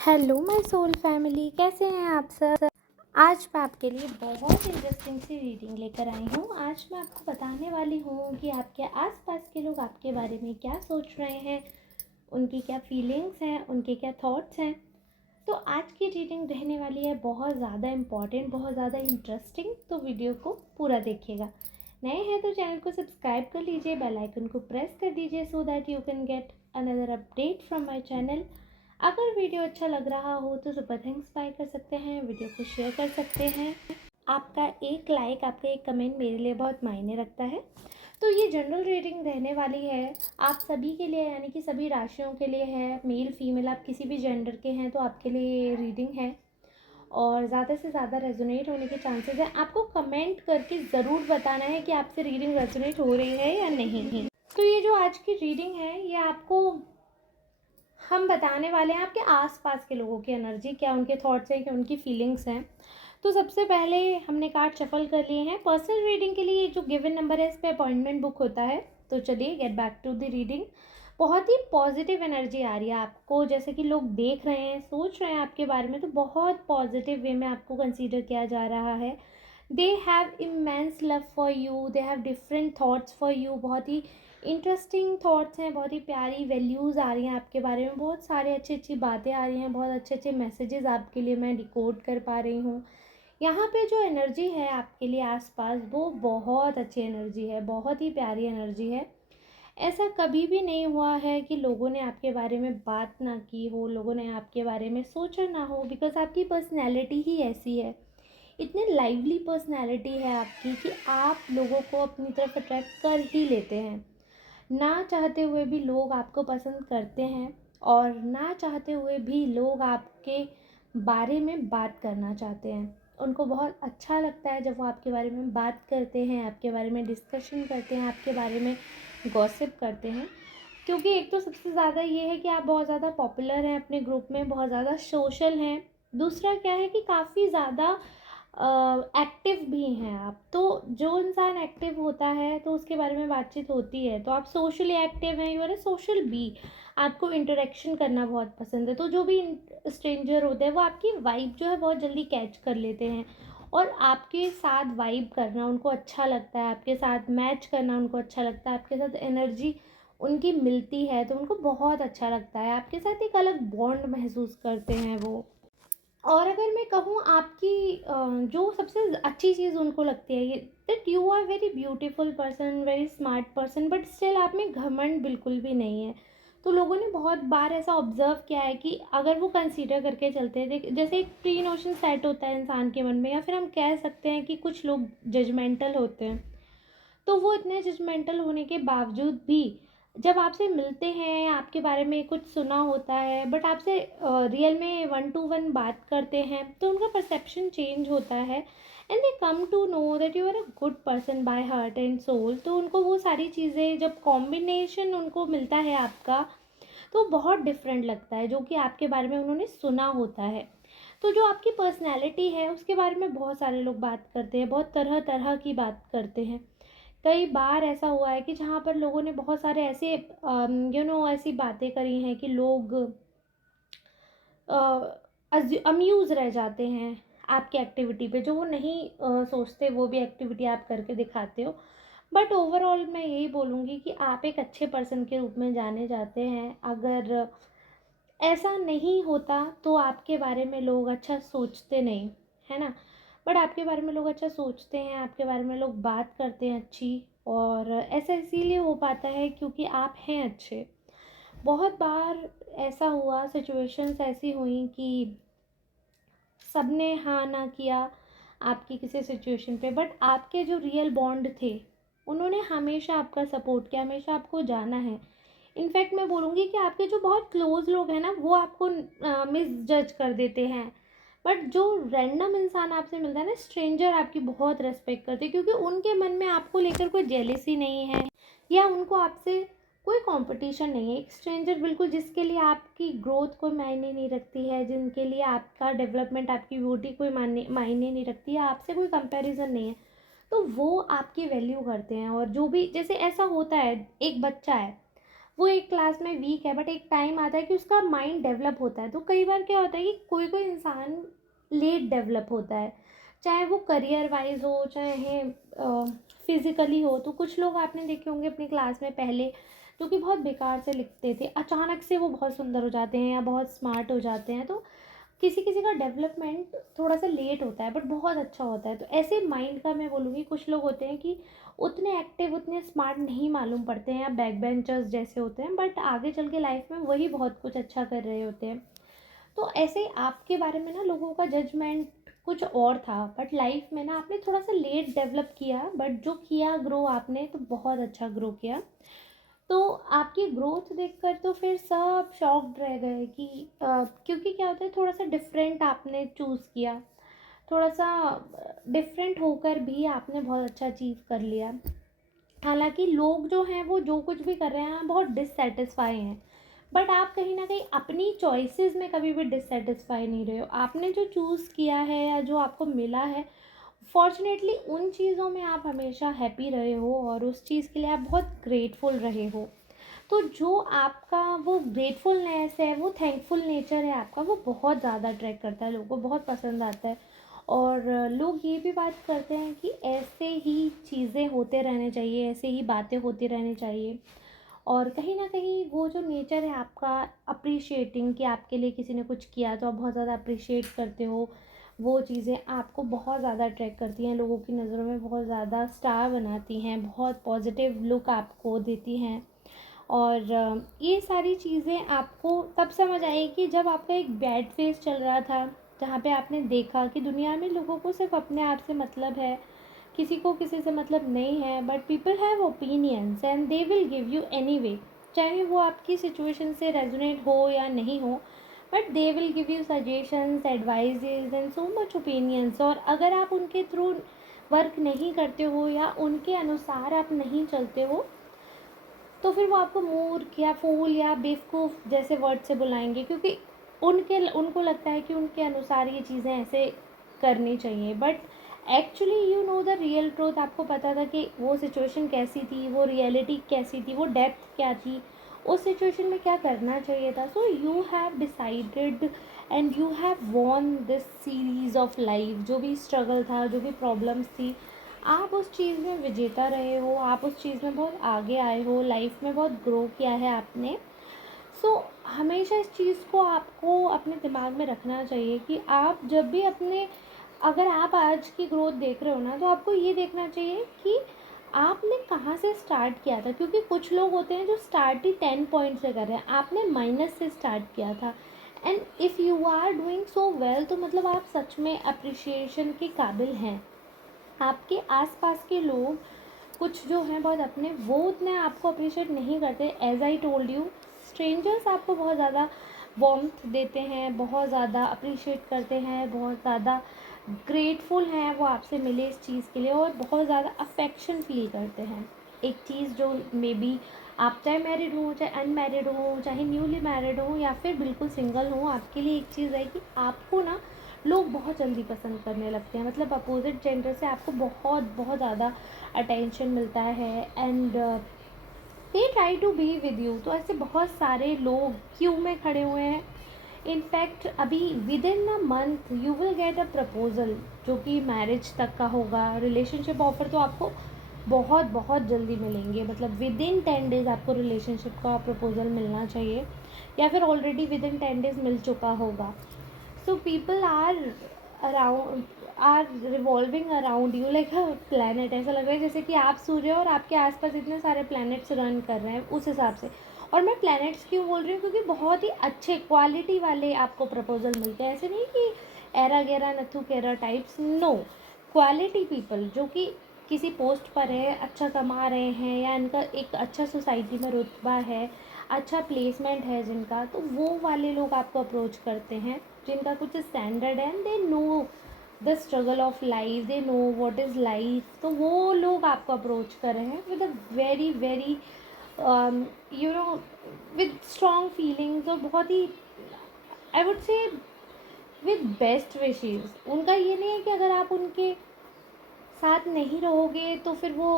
Hello my soul family, कैसे हैं आप सब। आज मैं आपके लिए बहुत इंटरेस्टिंग सी रीडिंग लेकर आई हूँ। आज मैं आपको बताने वाली हूँ कि आपके आसपास के लोग आपके बारे में क्या सोच रहे हैं, उनकी क्या फीलिंग्स हैं, उनके क्या थॉट्स हैं। तो आज की रीडिंग रहने वाली है बहुत ज़्यादा इम्पॉर्टेंट, बहुत ज़्यादा इंटरेस्टिंग। तो वीडियो को पूरा देखिएगा। नए हैं तो चैनल को सब्सक्राइब कर लीजिए, बेल आइकन को प्रेस कर दीजिए so that you can get another update from my channel. अगर वीडियो अच्छा लग रहा हो तो सुपर थैंक्स बाय कर सकते हैं, वीडियो को शेयर कर सकते हैं। आपका एक लाइक, आपका एक कमेंट मेरे लिए बहुत मायने रखता है। तो ये जनरल रीडिंग रहने वाली है आप सभी के लिए, यानी कि सभी राशियों के लिए है। मेल फीमेल आप किसी भी जेंडर के हैं तो आपके लिए ये रीडिंग है और ज़्यादा से ज़्यादा रेजोनेट होने के चांसेस हैं। आपको कमेंट करके ज़रूर बताना है कि आपसे रीडिंग रेजोनेट हो रही है या नहीं। तो ये जो आज की रीडिंग है ये आपको हम बताने वाले हैं आपके आसपास के लोगों की एनर्जी, क्या उनके थॉट्स हैं, क्या उनकी फीलिंग्स हैं। तो सबसे पहले हमने कार्ड शफल कर लिए हैं। पर्सनल रीडिंग के लिए जो गिवन नंबर है इस पे अपॉइंटमेंट बुक होता है। तो चलिए get back to the reading. बहुत ही पॉजिटिव एनर्जी आ रही है आपको, जैसे कि लोग देख रहे हैं, सोच रहे हैं आपके बारे में, तो बहुत पॉजिटिव वे में आपको कंसीडर किया जा रहा है। They have immense love for you, they have different thoughts for you. बहुत ही इंटरेस्टिंग थॉट्स हैं, बहुत ही प्यारी वैल्यूज़ आ रही हैं आपके बारे में, बहुत सारे अच्छी अच्छी बातें आ रही हैं, बहुत अच्छे अच्छे मैसेजेस आपके लिए मैं डिकोड कर पा रही हूँ। यहाँ पे जो एनर्जी है आपके लिए आसपास वो बहुत अच्छी एनर्जी है, बहुत ही प्यारी एनर्जी है। ऐसा कभी भी नहीं हुआ है कि लोगों ने आपके बारे में बात ना की हो, लोगों ने आपके बारे में सोचा ना हो, बिकॉज आपकी पर्सनैलिटी ही ऐसी है। इतनी लाइवली पर्सनैलिटी है आपकी कि आप लोगों को अपनी तरफ अट्रैक्ट कर ही लेते हैं। ना चाहते हुए भी लोग आपको पसंद करते हैं और ना चाहते हुए भी लोग आपके बारे में बात करना चाहते हैं। उनको बहुत अच्छा लगता है जब वो आपके बारे में बात करते हैं, आपके बारे में डिस्कशन करते हैं, आपके बारे में गॉसिप करते हैं। क्योंकि एक तो सबसे ज़्यादा ये है कि आप बहुत ज़्यादा पॉपुलर हैं अपने ग्रुप में, बहुत ज़्यादा सोशल हैं। दूसरा क्या है कि काफ़ी ज़्यादा एक्टिव भी हैं आप। तो जो इंसान एक्टिव होता है तो उसके बारे में बातचीत होती है। तो आप सोशली एक्टिव हैं, you are a social bee. आपको इंटरेक्शन करना बहुत पसंद है। तो जो भी स्ट्रेंजर होते हैं वो आपकी वाइब जो है बहुत जल्दी कैच कर लेते हैं और आपके साथ वाइब करना उनको अच्छा लगता है, आपके साथ मैच करना उनको अच्छा लगता है, आपके साथ एनर्जी उनकी मिलती है तो उनको बहुत अच्छा लगता है। आपके साथ एक अलग बॉन्ड महसूस करते हैं वो। और अगर मैं कहूँ आपकी जो सबसे अच्छी चीज़ उनको लगती है ये that you are very beautiful person, very smart person, but still आप में घमंड बिल्कुल भी नहीं है। तो लोगों ने बहुत बार ऐसा ऑब्जर्व किया है कि अगर वो कंसीडर करके चलते हैं, जैसे एक प्री नोशन सेट होता है इंसान के मन में, या फिर हम कह सकते हैं कि कुछ लोग जजमेंटल होते हैं। तो वो इतने जजमेंटल होने के बावजूद भी जब आपसे मिलते हैं या आपके बारे में कुछ सुना होता है बट आपसे रियल में वन टू वन बात करते हैं तो उनका परसेप्शन चेंज होता है and they come to know that you are a good person by heart and soul. तो उनको वो सारी चीज़ें जब कॉम्बिनेशन उनको मिलता है आपका तो बहुत डिफरेंट लगता है, जो कि आपके बारे में उन्होंने सुना होता है। तो जो आपकी पर्सनैलिटी है उसके बारे में बहुत सारे लोग बात करते हैं, बहुत तरह तरह की बात करते हैं। कई बार ऐसा हुआ है कि जहाँ पर लोगों ने बहुत सारे ऐसे ऐसी बातें करी हैं कि लोग अम्यूज़ रह जाते हैं आपकी एक्टिविटी पे, जो वो नहीं सोचते वो भी एक्टिविटी आप करके दिखाते हो। बट ओवरऑल मैं यही बोलूँगी कि आप एक अच्छे पर्सन के रूप में जाने जाते हैं। अगर ऐसा नहीं होता तो आपके बारे में लोग अच्छा सोचते नहीं, है ना। बट आपके बारे में लोग अच्छा सोचते हैं, आपके बारे में लोग बात करते हैं अच्छी। और ऐसा इसीलिए हो पाता है क्योंकि आप हैं अच्छे। बहुत बार ऐसा हुआ, सिचुएशंस ऐसी हुई कि सबने हाँ ना किया आपकी किसी सिचुएशन पे, बट आपके जो रियल बॉन्ड थे उन्होंने हमेशा आपका सपोर्ट किया, हमेशा आपको जाना है। इनफैक्ट मैं बोलूँगी कि आपके जो बहुत क्लोज लोग हैं ना वो आपको मिस जज कर देते हैं। बट जो रैंडम इंसान आपसे मिलता है ना, स्ट्रेंजर, आपकी बहुत रेस्पेक्ट करते हैं क्योंकि उनके मन में आपको लेकर कोई जेलेसी नहीं है या उनको आपसे कोई कंपटीशन नहीं है। एक स्ट्रेंजर बिल्कुल जिसके लिए आपकी ग्रोथ कोई मायने नहीं रखती है, जिनके लिए आपका डेवलपमेंट, आपकी ब्यूटी कोई मायने मायने नहीं रखती है, आपसे कोई कंपैरिजन नहीं है, तो वो आपकी वैल्यू करते हैं। और जो भी, जैसे ऐसा होता है, एक बच्चा है, वो एक क्लास में वीक है, बट एक टाइम आता है कि उसका माइंड डेवलप होता है। तो कई बार क्या होता है कि कोई कोई इंसान लेट डेवलप होता है, चाहे वो करियर वाइज हो, चाहे फिज़िकली हो। तो कुछ लोग आपने देखे होंगे अपनी क्लास में पहले, जो कि बहुत बेकार से लिखते थे, अचानक से वो बहुत सुंदर हो जाते हैं या बहुत स्मार्ट हो जाते हैं। तो किसी किसी का डेवलपमेंट थोड़ा सा लेट होता है बट बहुत अच्छा होता है। तो ऐसे माइंड का मैं बोलूँगी, कुछ लोग होते हैं कि उतने एक्टिव, उतने स्मार्ट नहीं मालूम पड़ते हैं, या बैक बेंचर्स जैसे होते हैं, बट आगे चल के लाइफ में वही बहुत कुछ अच्छा कर रहे होते हैं। तो ऐसे ही आपके बारे में ना लोगों का जजमेंट कुछ और था, बट लाइफ में ना आपने थोड़ा सा लेट डेवलप किया, बट जो किया ग्रो आपने, तो बहुत अच्छा ग्रो किया। तो आपकी ग्रोथ देखकर तो फिर सब शॉक्ड रह गए कि क्योंकि क्या होता है, थोड़ा सा डिफरेंट आपने चूज़ किया, थोड़ा सा डिफरेंट होकर भी आपने बहुत अच्छा अचीव कर लिया। हालांकि लोग जो हैं वो जो कुछ भी कर रहे हैं बहुत डिससेटिस्फाई हैं, बट आप कहीं ना कहीं अपनी चॉइसेस में कभी भी डिससेटिस्फाई नहीं रहे हो। आपने जो चूज़ किया है या जो आपको मिला है, फॉर्चुनेटली उन चीज़ों में आप हमेशा हैप्पी रहे हो और उस चीज़ के लिए आप बहुत ग्रेटफुल रहे हो। तो जो आपका वो ग्रेटफुलनेस है, वो थैंकफुल नेचर है आपका, वो बहुत ज़्यादा अट्रैक्ट करता है, लोगों को बहुत पसंद आता है। और लोग ये भी बात करते हैं कि ऐसे ही चीज़ें होते रहने चाहिए, ऐसे ही बातें होती रहनी चाहिए। और कहीं ना कहीं वो जो नेचर है आपका, अप्रिशिएटिंग, कि आपके लिए किसी ने कुछ किया तो आप बहुत ज़्यादा अप्रिशिएट करते हो, वो चीज़ें आपको बहुत ज़्यादा अट्रैक्ट करती हैं, लोगों की नज़रों में बहुत ज़्यादा स्टार बनाती हैं, बहुत पॉजिटिव लुक आपको देती हैं। और ये सारी चीज़ें आपको तब समझ आई कि जब आपका एक बैड फेज़ चल रहा था, जहाँ पे आपने देखा कि दुनिया में लोगों को सिर्फ अपने आप से मतलब है, किसी को किसी से मतलब नहीं है, but people have opinions and they will give you anyway. चाहे वो आपकी सिचुएशन से रेजोनेट हो या नहीं हो, but they will give you suggestions, advises and so much opinions. और अगर आप उनके थ्रू वर्क नहीं करते हो या उनके अनुसार आप नहीं चलते हो, तो फिर वो आपको मूर्ख या फूल या बेवकूफ़ जैसे वर्ड से बुलाएंगे, क्योंकि उनको लगता है कि उनके अनुसार ये चीज़ें ऐसे करनी चाहिए। But actually you know the real truth, आपको पता था कि वो सिचुएशन कैसी थी, वो रियलिटी कैसी थी, वो डेप्थ क्या थी, उस सिचुएशन में क्या करना चाहिए था। So you have decided and you have von this series of life. जो भी स्ट्रगल था, जो भी प्रॉब्लम्स थी, आप उस चीज़ में विजेता रहे हो, आप उस चीज़ में बहुत आगे आए हो, लाइफ में बहुत ग्रो किया है आपने। सो हमेशा इस चीज़ को आपको अपने दिमाग में रखना चाहिए कि आप जब भी अपने, अगर आप आज की ग्रोथ देख रहे हो ना, तो आपको ये देखना चाहिए कि आपने कहाँ से स्टार्ट किया था। क्योंकि कुछ लोग होते हैं जो स्टार्ट ही 10 पॉइंट से कर रहे हैं, आपने माइनस से स्टार्ट किया था। And if you are doing so well, तो मतलब आप सच में अप्रिशिएशन के काबिल हैं। आपके आसपास के लोग कुछ जो हैं बहुत अपने, वो उतने आपको अप्रिशिएट नहीं करते। As I told you, strangers आपको बहुत ज़्यादा वार्मथ देते हैं, बहुत ज़्यादा अप्रिशिएट करते हैं, बहुत ज़्यादा ग्रेटफुल हैं वो आपसे मिले इस चीज़ के लिए, और बहुत ज़्यादा अफेक्शन फील करते हैं। एक चीज़ जो मे बी आप चाहे मैरिड हो, चाहे अनमैरिड हो, चाहे न्यूली मैरिड हो या फिर बिल्कुल सिंगल हो, आपके लिए एक चीज़ है कि आपको ना लोग बहुत जल्दी पसंद करने लगते हैं। मतलब अपोजिट जेंडर से आपको बहुत बहुत ज़्यादा अटेंशन मिलता है, and they try to be with you. तो ऐसे बहुत सारे लोग क्यू में खड़े हुए हैं। इनफैक्ट अभी with in a month you will get a proposal, जो कि मैरिज तक का होगा। रिलेशनशिप ऑफर तो आपको बहुत बहुत जल्दी मिलेंगे, मतलब विद इन 10 डेज़ आपको रिलेशनशिप का प्रपोज़ल मिलना चाहिए, या फिर ऑलरेडी विद इन 10 डेज़ मिल चुका होगा। So people are around, are revolving around you like a planet। ऐसा लग रहा है जैसे कि आप सूर्य और आपके आसपास इतने सारे प्लैनेट्स रन कर रहे हैं उस हिसाब से। और मैं प्लैनेट्स क्यों बोल रही हूँ, क्योंकि बहुत ही अच्छे क्वालिटी वाले आपको प्रपोजल मिलते हैं। ऐसे नहीं कि एरा गेरा नथु केरा टाइप्स, नो, क्वालिटी पीपल जो कि किसी पोस्ट पर है, अच्छा कमा रहे हैं, या इनका एक अच्छा सोसाइटी में रुतबा है, अच्छा प्लेसमेंट है जिनका, तो वो वाले लोग आपको अप्रोच करते हैं, जिनका कुछ स्टैंडर्ड है, and they know the struggle of life, they know what is life. तो वो लोग आपको अप्रोच कर रहे हैं with a very very you know, with strong feelings, और बहुत ही, I would say, with best wishes. उनका ये नहीं है कि अगर आप उनके साथ नहीं रहोगे तो फिर वो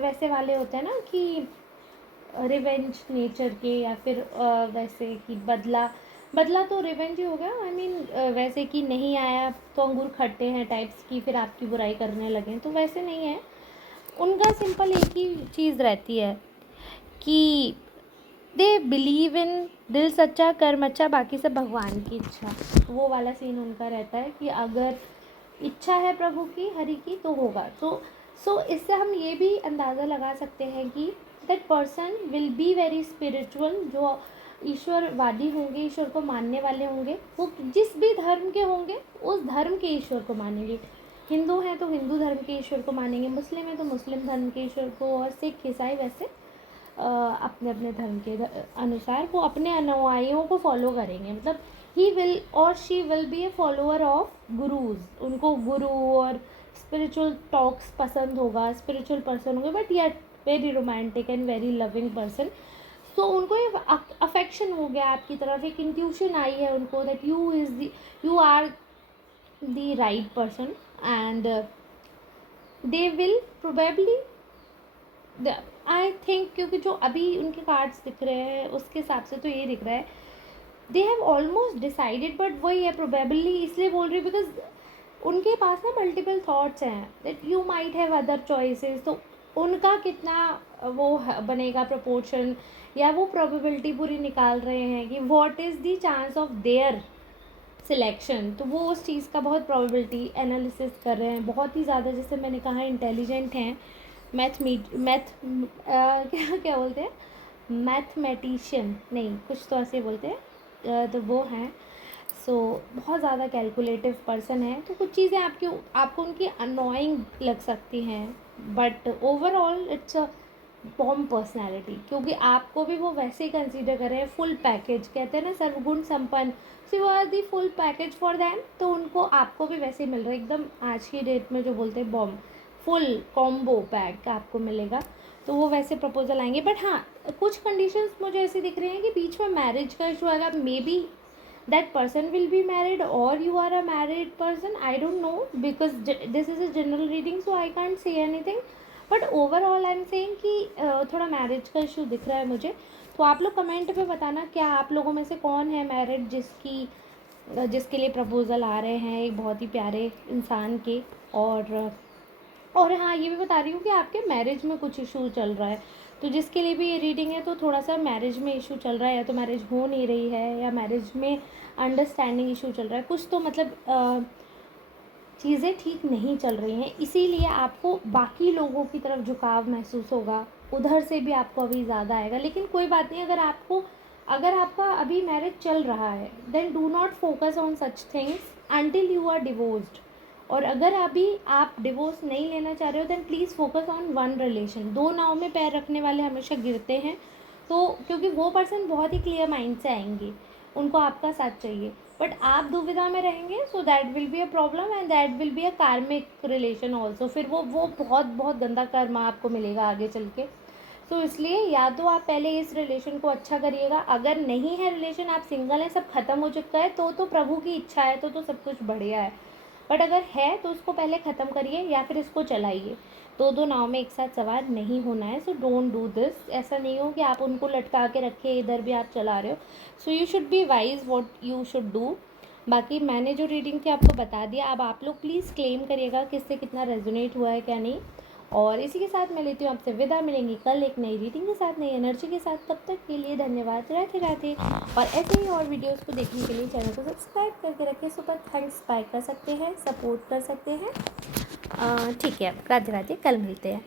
वैसे वाले होते हैं ना कि रिवेंज नेचर के, या फिर वैसे कि बदला तो रिवेंज ही हो गया। आई मीन वैसे कि नहीं आया तो अंगूर खट्टे हैं टाइप्स की, फिर आपकी बुराई करने लगें, तो वैसे नहीं है। उनका सिंपल एक ही चीज़ रहती है कि दे बिलीव इन दिल सच्चा कर्म अच्छा, बाकी सब भगवान की इच्छा। वो वाला सीन उनका रहता है कि अगर इच्छा है प्रभु की, हरि की, तो होगा। तो इससे हम ये भी अंदाज़ा लगा सकते हैं कि that person will be very spiritual. जो ईश्वरवादी होंगे, ईश्वर को मानने वाले होंगे, वो जिस भी धर्म के होंगे उस धर्म के ईश्वर को मानेंगे। हिंदू हैं तो हिंदू धर्म के ईश्वर को मानेंगे, मुस्लिम हैं तो मुस्लिम धर्म के ईश्वर को, और सिख ईसाई वैसे अपने अपने धर्म के अनुसार वो अपने अनुयायियों को फॉलो करेंगे। मतलब ही विल और she will be A follower of gurus. उनको गुरु और स्पिरिचुअल टॉक्स पसंद होगा, स्पिरिचुअल पर्सन होंगे, but yet very romantic and very loving person. सो उनको एक अफेक्शन हो गया आपकी तरफ, एक इंट्यूशन आई है उनको that you are the right person, and they will probably I think, क्योंकि जो अभी उनके कार्ड्स दिख रहे हैं उसके हिसाब से तो ये दिख रहा है they have almost decided. But वही है, प्रोबेबली इसलिए बोल रही बिकॉज उनके पास ना मल्टीपल थॉट्स हैं that you might have other choices. तो उनका कितना वो बनेगा प्रपोर्शन, या वो प्रोबेबिलिटी पूरी निकाल रहे हैं कि what is the chance of their selection. तो वो उस चीज़ का बहुत प्रोबेबिलिटी एनालिसिस कर रहे हैं, बहुत ही ज़्यादा। जैसे मैंने कहा इंटेलिजेंट हैं, क्या बोलते हैं, मैथमेटिशियन नहीं, कुछ तो ऐसे बोलते हैं, तो वो हैं। सो बहुत ज़्यादा कैलकुलेटिव पर्सन है। तो कुछ चीज़ें आपको उनकी अनोइंग लग सकती हैं, but overall it's a bomb personality, क्योंकि आपको भी वो वैसे ही कंसीडर कर रहे हैं। फुल पैकेज कहते हैं ना, सर्वगुण संपन्न, so you are the full package for them. तो उनको आपको भी वैसे ही मिल रहा है एकदम, आज की डेट में जो बोलते हैं बॉम्ब, फुल कॉम्बो पैक आपको मिलेगा। तो वो वैसे प्रपोजल आएंगे। बट हाँ, कुछ कंडीशंस मुझे ऐसे दिख रहे हैं कि बीच में मैरिज का इशू आएगा। May be that person will be married or you are a married person, I don't know, because this is a general reading, so I can't say anything. But overall I am saying कि थोड़ा marriage का issue दिख रहा है मुझे। तो आप लोग कमेंट पे बताना, क्या आप लोगों में से कौन है मैरिड जिसके लिए प्रपोज़ल आ रहे हैं एक बहुत ही प्यारे इंसान के। और हाँ, ये भी बता रही हूँ कि आपके मैरिज में कुछ इशू चल रहा है। तो जिसके लिए भी ये रीडिंग है, तो थोड़ा सा मैरिज में इशू चल रहा है, या तो मैरिज हो नहीं रही है, या मैरिज में अंडरस्टैंडिंग इशू चल रहा है, कुछ तो मतलब चीज़ें ठीक नहीं चल रही हैं। इसीलिए आपको बाकी लोगों की तरफ झुकाव महसूस होगा, उधर से भी आपको अभी ज़्यादा आएगा। लेकिन कोई बात नहीं, अगर आपका अभी मैरिज चल रहा है, then do not focus on such things until you are divorced. और अगर अभी आप डिवोर्स नहीं लेना चाह रहे हो, then please focus on one relation. दो नाव में पैर रखने वाले हमेशा गिरते हैं। तो क्योंकि वो पर्सन बहुत ही क्लियर माइंड से आएंगे, उनको आपका साथ चाहिए, बट आप दुविधा में रहेंगे, so that will be a problem, and that will be a कार्मिक रिलेशन ऑल्सो। फिर वो बहुत बहुत गंदा कर्म आपको मिलेगा आगे चल के। तो इसलिए या तो आप पहले इस रिलेशन को अच्छा करिएगा, अगर नहीं है रिलेशन, आप सिंगल हैं, सब खत्म हो चुका है, तो प्रभु की इच्छा है, तो सब कुछ बढ़िया है। बट अगर है तो उसको पहले ख़त्म करिए, या फिर इसको चलाइए। दो नाव में एक साथ सवार नहीं होना है, सो डोंट डू दिस। ऐसा नहीं हो कि आप उनको लटका के रखे, इधर भी आप चला रहे हो। So you should be wise what you should do. बाकी मैंने जो रीडिंग थी आपको बता दिया। अब आप लोग प्लीज़ क्लेम करिएगा किससे कितना रेजोनेट हुआ है क्या नहीं। और इसी के साथ मैं लेती हूँ आपसे विदा। मिलेंगी कल एक नई रीडिंग के साथ, नई एनर्जी के साथ। तब तक के लिए धन्यवाद। राधे राधे। और ऐसे ही और वीडियोस को देखने के लिए चैनल को सब्सक्राइब करके रखें। सुपर थैंक्स बाय कर सकते हैं, सपोर्ट कर सकते हैं। ठीक है, राधे राधे, कल मिलते हैं।